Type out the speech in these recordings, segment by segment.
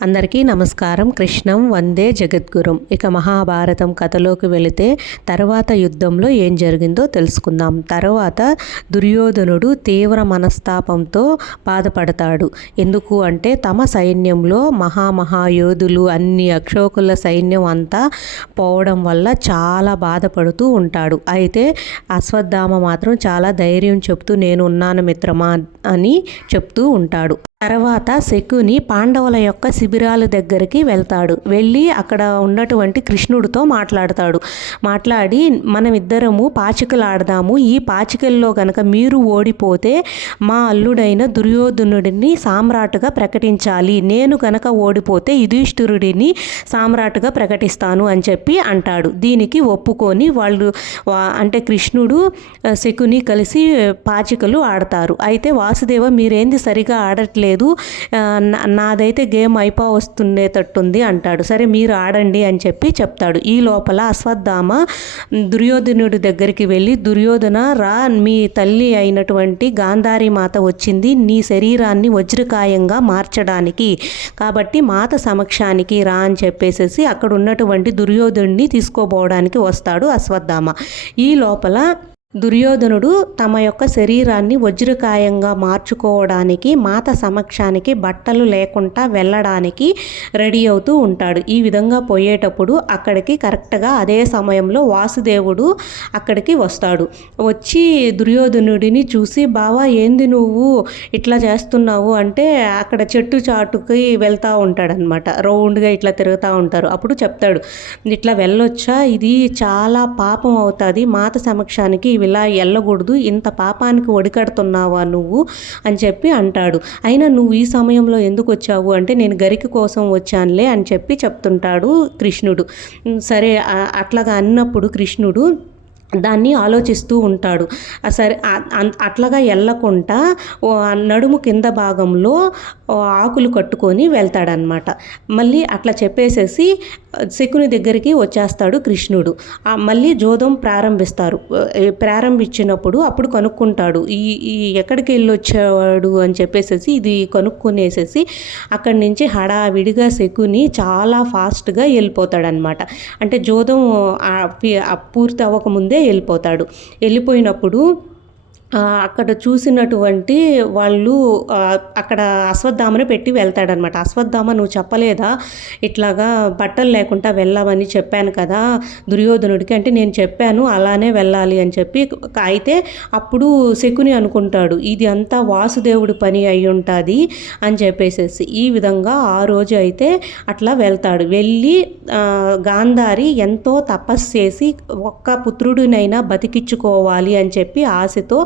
అందరికీ నమస్కారం. కృష్ణం వందే జగద్గురం. ఇక మహాభారతం కథలోకి వెళితే తర్వాత యుద్ధంలో ఏం జరిగిందో తెలుసుకుందాం. తర్వాత దుర్యోధనుడు తీవ్ర మనస్తాపంతో బాధపడతాడు. ఎందుకు అంటే తమ సైన్యంలో మహామహాయోధులు అన్ని అక్షోకుల సైన్యం అంతా పోవడం వల్ల చాలా బాధపడుతూ ఉంటాడు. అయితే అశ్వత్థామ మాత్రం చాలా ధైర్యం చెప్తూ నేను ఉన్నాను మిత్రమా అని చెప్తూ ఉంటాడు. తర్వాత శకుని పాండవుల యొక్క శిబిరాల దగ్గరికి వెళ్తాడు. వెళ్ళి అక్కడ ఉన్నటువంటి కృష్ణుడితో మాట్లాడతాడు. మాట్లాడి మనమిద్దరము పాచికలు ఆడదాము ఈ పాచికల్లో గనక మీరు ఓడిపోతే మా అల్లుడైన దుర్యోధనుడిని సామ్రాటుగా ప్రకటించాలి. నేను గనక ఓడిపోతే యుధిష్ఠిరుడిని సామ్రాటుగా ప్రకటిస్తాను అని చెప్పి అంటాడు. దీనికి ఒప్పుకొని వాళ్ళు అంటే కృష్ణుడు శకుని కలిసి పాచికలు ఆడతారు. అయితే వాసుదేవ మీరేంది సరిగా ఆడట్లేదు? లేదు. నాదైతే గేమ్ అయిపో వస్తుండేటట్టుంది అంటాడు. సరే మీరు ఆడండి అని చెప్పి చెప్తాడు. ఈ లోపల అశ్వత్థామ దుర్యోధనుడి దగ్గరికి వెళ్ళి దుర్యోధన రా మీ తల్లి అయినటువంటి గాంధారి మాత వచ్చింది. నీ శరీరాన్ని వజ్రకాయంగా మార్చడానికి. కాబట్టి మాత సమక్షానికి రా అని చెప్పేసేసి అక్కడ ఉన్నటువంటి దుర్యోధుడిని తీసుకోపోవడానికి వస్తాడు అశ్వత్థామ. ఈ లోపల దుర్యోధనుడు తమ యొక్క శరీరాన్ని వజ్రకాయంగా మార్చుకోవడానికి మాత సమక్షానికి బట్టలు లేకుండా వెళ్ళడానికి రెడీ అవుతూ ఉంటాడు. ఈ విధంగా పోయేటప్పుడు అక్కడికి కరెక్ట్గా అదే సమయంలో వాసుదేవుడు అక్కడికి వస్తాడు. వచ్చి దుర్యోధనుడిని చూసి బావా ఏంది నువ్వు ఇట్లా చేస్తున్నావు? అంటే అక్కడ చెట్టు చాటుకి వెళ్తూ ఉంటాడనమాట. రౌండ్గా ఇట్లా తిరుగుతూ ఉంటారు. అప్పుడు చెప్తాడు ఇట్లా వెళ్ళొచ్చా? ఇది చాలా పాపం అవుతుంది. మాత సమక్షానికి ఇలా వెళ్ళకూడదు ఇంత పాపానికి ఒడికడుతున్నావా నువ్వు? అని చెప్పి అంటాడు. అయినా నువ్వు ఈ సమయంలో ఎందుకు వచ్చావు? అంటే నేను గరికి కోసం వచ్చానులే అని చెప్పి చెప్తుంటాడు కృష్ణుడు. సరే అట్లాగా అన్నప్పుడు కృష్ణుడు దాన్ని ఆలోచిస్తూ ఉంటాడు. సరే అట్లాగా వెళ్ళకుండా నడుము కింద భాగంలో ఆకులు కట్టుకొని వెళ్తాడనమాట మళ్ళీ అట్లా చెప్పేసేసి శకుని దగ్గరికి వచ్చేస్తాడు కృష్ణుడు. మళ్ళీ జోదం ప్రారంభిస్తారు. ప్రారంభించినప్పుడు అప్పుడు కనుక్కుంటాడు. ఈ ఈ ఎక్కడికి వెళ్ళి వచ్చాడు అని చెప్పేసేసి ఇది కనుక్కునేసేసి అక్కడి నుంచి హడావిడిగా శకుని చాలా ఫాస్ట్గా వెళ్ళిపోతాడనమాట అంటే జోదం పూర్తి అవ్వకముందే వెళ్ళిపోతాడు. వెళ్ళిపోయినప్పుడు అక్కడ చూసినటువంటి వాళ్ళు అక్కడ అశ్వత్థామని పెట్టి వెళ్తాడనమాట. అశ్వత్థామ నువ్వు చెప్పలేదా? ఇట్లాగా బట్టలు లేకుండా వెళ్ళామని చెప్పాను కదా దుర్యోధనుడికి. అంటే నేను చెప్పాను అలానే వెళ్ళాలి అని చెప్పి అయితే అప్పుడు శకుని అనుకుంటాడు ఇది అంతా వాసుదేవుడి పని అయి ఉంటుంది అని చెప్పేసేసి. ఈ విధంగా ఆ రోజు అయితే అట్లా వెళ్తాడు. వెళ్ళి గాంధారి ఎంతో తపస్సు చేసి ఒక్క పుత్రుడినైనా బతికించుకోవాలి అని చెప్పి ఆశతో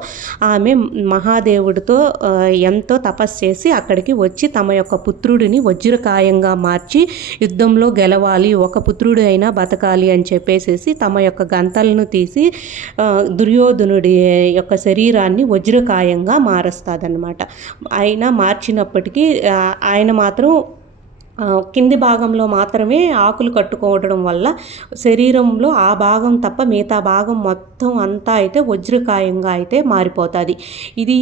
ఆమె మహాదేవుడితో ఎంతో తపస్సు చేసి అక్కడికి వచ్చి తమ యొక్క పుత్రుడిని వజ్రకాయంగా మార్చి యుద్ధంలో గెలవాలి ఒక పుత్రుడు అయినా బతకాలి అని చెప్పేసేసి తమ యొక్క గంతలను తీసి దుర్యోధనుడి యొక్క శరీరాన్ని వజ్రకాయంగా మారుస్తుందన్నమాట. అయినా మార్చినప్పటికీ ఆయన మాత్రం కింది భాగంలో మాత్రమే ఆకులు కట్టుకోవడం వల్ల శరీరంలో ఆ భాగం తప్ప మిగతా భాగం మొత్తం అంతా అయితే వజ్రకాయంగా అయితే మారిపోతుంది. ఇది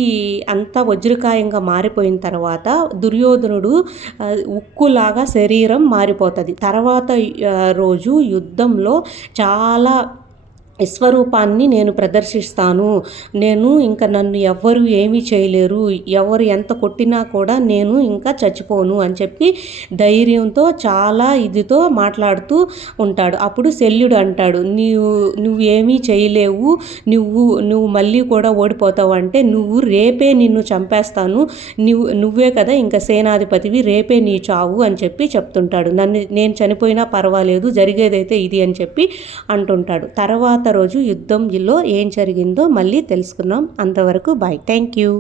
అంతా వజ్రకాయంగా మారిపోయిన తర్వాత దుర్యోధనుడు ఉక్కులాగా శరీరం మారిపోతుంది. తర్వాత రోజు యుద్ధంలో చాలా విశ్వరూపాన్ని నేను ప్రదర్శిస్తాను. నేను ఇంకా నన్ను ఎవ్వరు ఏమీ చేయలేరు. ఎవరు ఎంత కొట్టినా కూడా నేను ఇంకా చచ్చిపోను అని చెప్పి ధైర్యంతో చాలా ఇదితో మాట్లాడుతూ ఉంటాడు. అప్పుడు శల్యుడు అంటాడు నీవు నువ్వేమీ చేయలేవు. నువ్వు నువ్వు మళ్ళీ కూడా ఓడిపోతావు అంటే నువ్వు రేపే నిన్ను చంపేస్తాను. నువ్వు నువ్వే కదా ఇంకా సేనాధిపతివి రేపే నీ చావు అని చెప్పి చెప్తుంటాడు. నన్ను నేను చనిపోయినా పర్వాలేదు జరిగేదైతే ఇది అని చెప్పి అంటుంటాడు. తర్వాత రోజు యుద్ధంలో ఏం జరిగిందో మళ్ళీ తెలుసుకున్నాం అంతవరకు బాయ్ థ్యాంక్ యూ